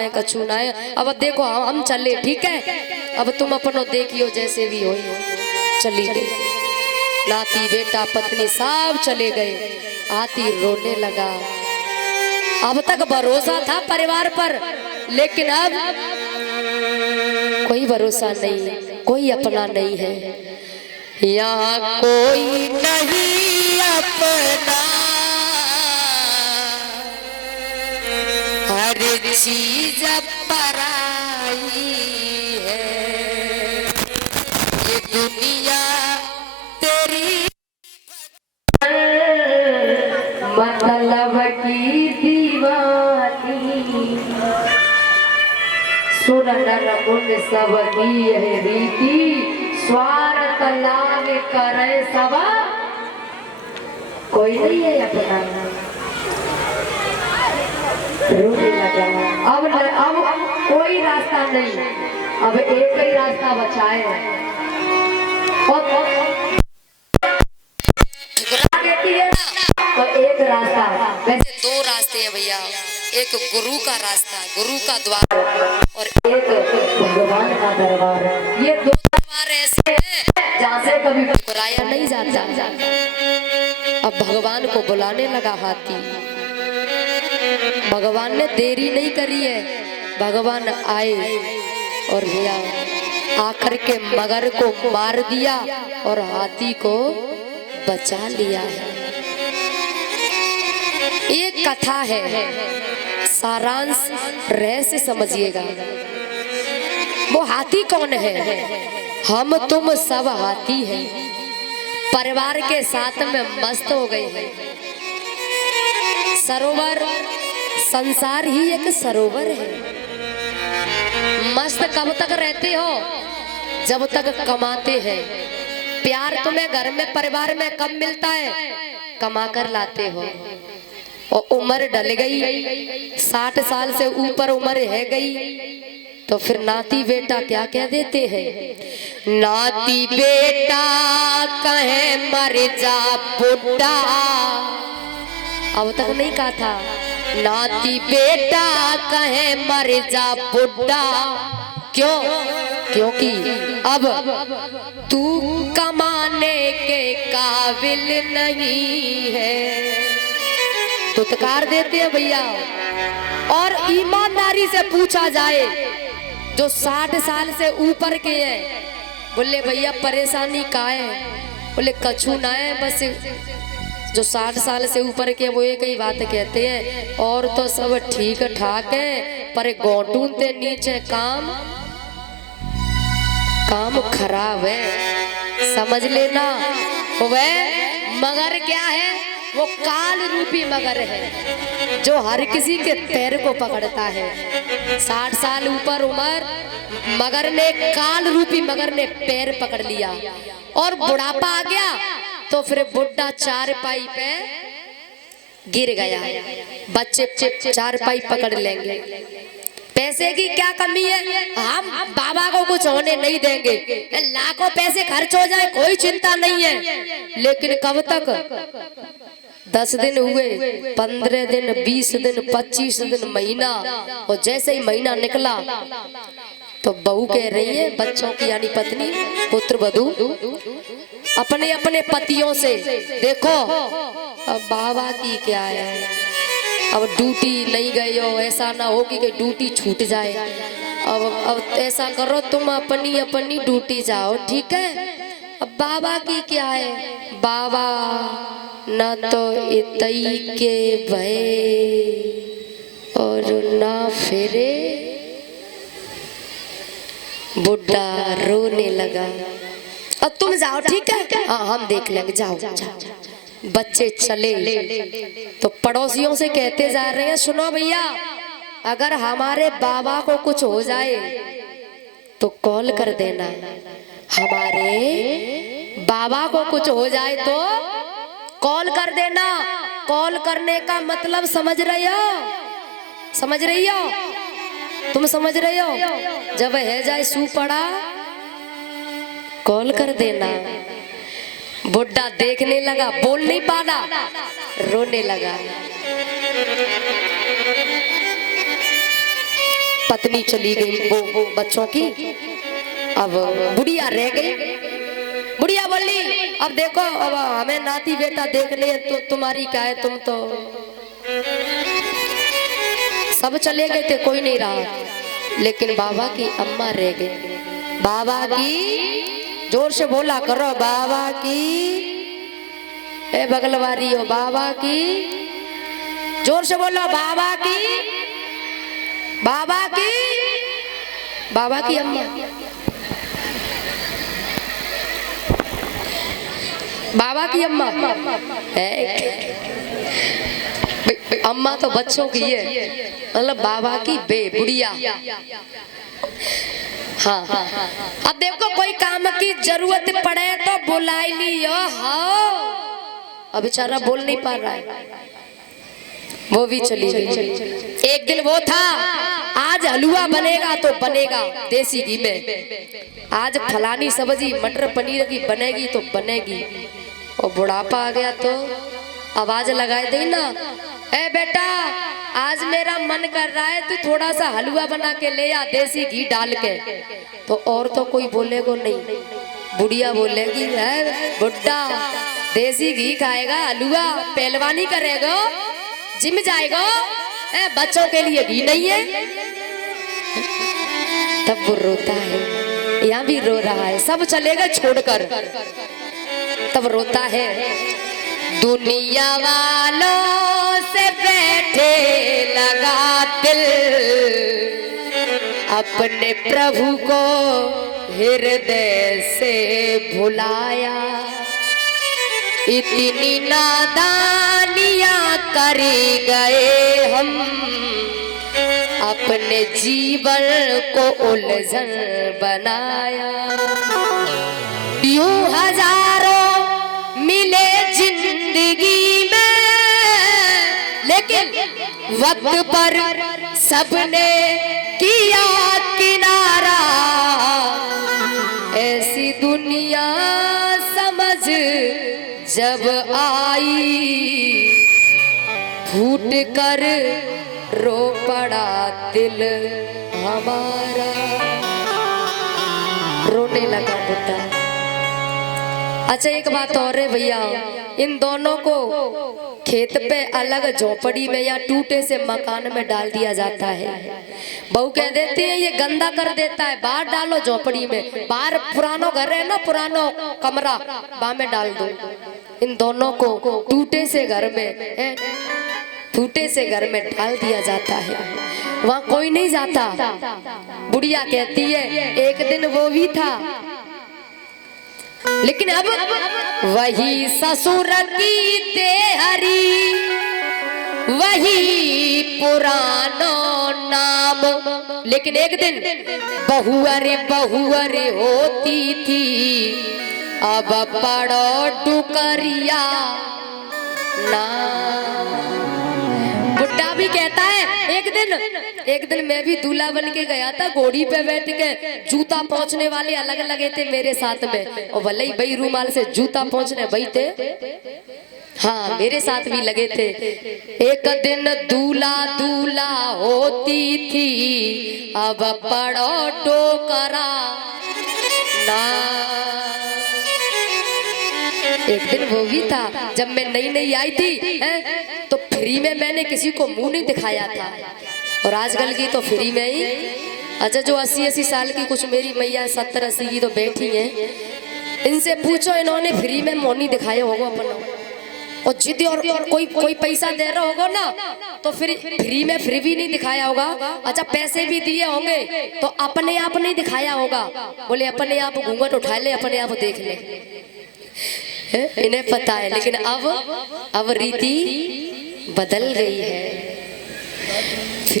है कछु ना है। अब देखो हम चले, ठीक है, अब तुम अपनो देखियो जैसे भी हो। चली गई, नाती बेटा पत्नी सब चले गए। हाथी रोने लगा। अब तक भरोसा था परिवार पर, लेकिन अब कोई भरोसा नहीं, कोई अपना नहीं है। यहाँ कोई नहीं अपना, हर चीज पराई है। ये दुनिया तेरी मतलब की दीवानी, सुन नर मुन सब की है रीति, स्वार्थ लाभ करे सब, कोई नहीं है अपना। रोने लगा। अब कोई रास्ता नहीं, अब एक ही रास्ता बचा है। देती है तो एक रास्ता, वैसे दो रास्ते हैं भैया, एक गुरु का रास्ता, गुरु का द्वार, और एक भगवान का दरबार। ये दो दरबार ऐसे हैं जहाँ से कभी बुलाया नहीं जाता। अब भगवान को बुलाने लगा हाथी। भगवान ने देरी नहीं करी है, भगवान आए और भैया आकर के मगर को मार दिया और हाथी को बचा लिया है। एक कथा है, सारांश रहस्य समझिएगा। वो हाथी कौन है? हम तुम सब हाथी हैं, परिवार के साथ में मस्त हो गए हैं। सरोवर, संसार ही एक सरोवर है। मस्त कब तक रहते हो? जब तक कमाते हैं। प्यार तुम्हें घर में परिवार में कब मिलता है? कमा कर लाते हो। और उम्र ढल गई, 60 साल से ऊपर उम्र है गई, तो फिर नाती बेटा क्या कह देते हैं? नाती बेटा कहे मर जा बुढ़ा। अब तक नहीं कहा था नाती बेटा कहे मर जा बुढ़ा। क्यों? क्योंकि अब तू कमाने के काबिल नहीं है। तुतकार देते हैं भैया। और ईमानदारी से पूछा जाए, जो 60 साल से ऊपर के हैं, बोले भैया परेशानी का है? बोले कछु ना है, बस जो 60 साल से ऊपर के वो एक ही बात कहते हैं, और तो सब ठीक ठाक है, पर गोटून ते नीचे काम खराब है। समझ लेना, वह मगर क्या है? वो काल रूपी मगर है, जो हर किसी के पैर को पकड़ता है। 60 साल ऊपर उम्र, मगर ने, काल रूपी मगर ने पैर पकड़ लिया, और बुढ़ापा आ गया तो फिर बुढ़ा चारपाई पे गिर गया। बच्चे चारपाई पकड़ लेंगे। पैसे की क्या कमी है? हम बाबा को कुछ होने नहीं देंगे, लाखों पैसे खर्च हो जाए कोई चिंता नहीं है। लेकिन कब तक? 10 दिन हुए, 15 दिन, 20 दिन, 25 दिन, महीना, और जैसे ही महीना निकला तो बहू कह रही है, बच्चों की यानी पत्नी, पुत्र वधू, अपने अपने पतियों से, देखो अब बाबा की क्या है, अब ड्यूटी नहीं गई हो, ऐसा ना हो कि ड्यूटी छूट जाए। अब ऐसा करो तुम अपनी अपनी ड्यूटी जाओ, ठीक है? अब बाबा की क्या है? बाबा न तो इतई के भय और ना फिरे। बुढ़ा रोने लगा। अब तुम जाओ, ठीक है? हाँ हम देख लेंगे, जाओ, जाओ। बच्चे चले तो पड़ोसियों से कहते जा रहे हैं, सुनो भैया, अगर हमारे बाबा को कुछ हो जाए तो कॉल कर देना। हमारे बाबा को कुछ हो जाए तो कॉल कर देना। कॉल करने का मतलब समझ रही हो? समझ रही हो? तुम समझ रही हो? जब है जाए सू पड़ा, कॉल कर देना। बुढ़ा देखने लगा, बोल नहीं पाना, रोने लगा। पत्नी चली गई वो बच्चों की, अब बुढ़िया रह गई। बुढ़िया बोली अब देखो अब हमें नाती बेटा देखने तो तुम्हारी क्या है, तुम तो सब चले गए थे, कोई नहीं रहा, लेकिन बाबा की अम्मा रह गई। बाबा की, जोर से बोला करो, बाबा की, ए बगलवारी हो, बाबा की, जोर से बोलो, बाबा की, बाबा की, बाबा की अम्मा, बाबा की अम्मा। अम्मा तो बच्चों की है, मतलब बाबा की बुढ़िया। हाँ, अब देखो कोई काम की जरूरत पड़े तो बुला लियो। हाँ, अब बेचारा बोल नहीं पा रहा है, वो भी चली गई। एक दिन वो था, आज हलवा बनेगा तो बनेगा देसी घी में, आज फलानी सब्जी मटर पनीर की बनेगी तो बनेगी। और बुढ़ापा आ गया तो आवाज लगाए दे ना, ए बेटा आज मेरा मन कर रहा है तू थोड़ा सा हलवा बना के ले आ देसी घी डाल के। तो और तो कोई बोलेगो नहीं, बुढ़िया बोलेगी है बुड्ढा देसी घी खाएगा, हलवा पहलवानी करेगा, जिम जाएगा, बच्चों के लिए घी नहीं है। तब वो रोता है, यहाँ भी रो रहा है, सब चलेगा छोड़कर, तब रोता है, दुनिया वालों से बैठे लगा दिल, अपने प्रभु को हृदय से भुलाया, इतनी नादानियां कर गए हम, अपने जीवन को उलझन बनाया। यूं हजारों मिले जिंदगी में, लेकिन वक्त पर सबने किया किनारा, ऐसी दुनिया समझ जब आई, फूट कर रो पड़ा दिल हमारा। रोने लगा बुड्ढा। अच्छा एक बात और है भैया, इन दोनों को खेत पे अलग झोपड़ी में या टूटे से मकान में डाल दिया जाता है। बहू कह देती है ये गंदा कर देता है, बाहर डालो झोपड़ी में, बाहर पुरानो घर है ना, पुरानो कमरा, वहां में डाल दो। इन दोनों को टूटे से घर में, टूटे से घर में डाल दिया जाता है, वहां कोई नहीं जाता। बुढ़िया कहती है एक दिन वो भी था, लेकिन अब वही ससुर की तेहरी, वही पुरानो नाम, लेकिन एक दिन बहुअरे होती थी, अब पड़ो डुकरिया ना। बुड्ढा भी कहता है एक दिन मैं भी दूल्हा बन के गया था, घोड़ी पे बैठ के, जूता पहुंचने वाले अलग लगे थे मेरे साथ में, और भले ही भाई रूमाल से जूता पहुंचने भाई थे, हाँ मेरे साथ भी लगे थे। एक दिन दूल्हा होती थी, अब पड़ो डोकरा ना। एक दिन वो भी था जब मैं नई आई थी, तो फ्री में मैंने किसी को मुंह नहीं दिखाया था, और आजकल की तो फ्री में ही। अच्छा जो 80 साल की कुछ मेरी मैया 70-80 की तो बैठी हैं, इनसे पूछो इन्होंने फ्री में मुंह नहीं दिखाया होगा अपना, और जिद और कोई पैसा दे रहा होगा ना तो फिर फ्री में फ्री भी नहीं दिखाया होगा। अच्छा पैसे भी दिए होंगे तो अपने आप नहीं दिखाया होगा, बोले अपने आप घूंघट उठा ले, अपने आप देख ले, इन्हें पता है। लेकिन अब रीति बदल गई है।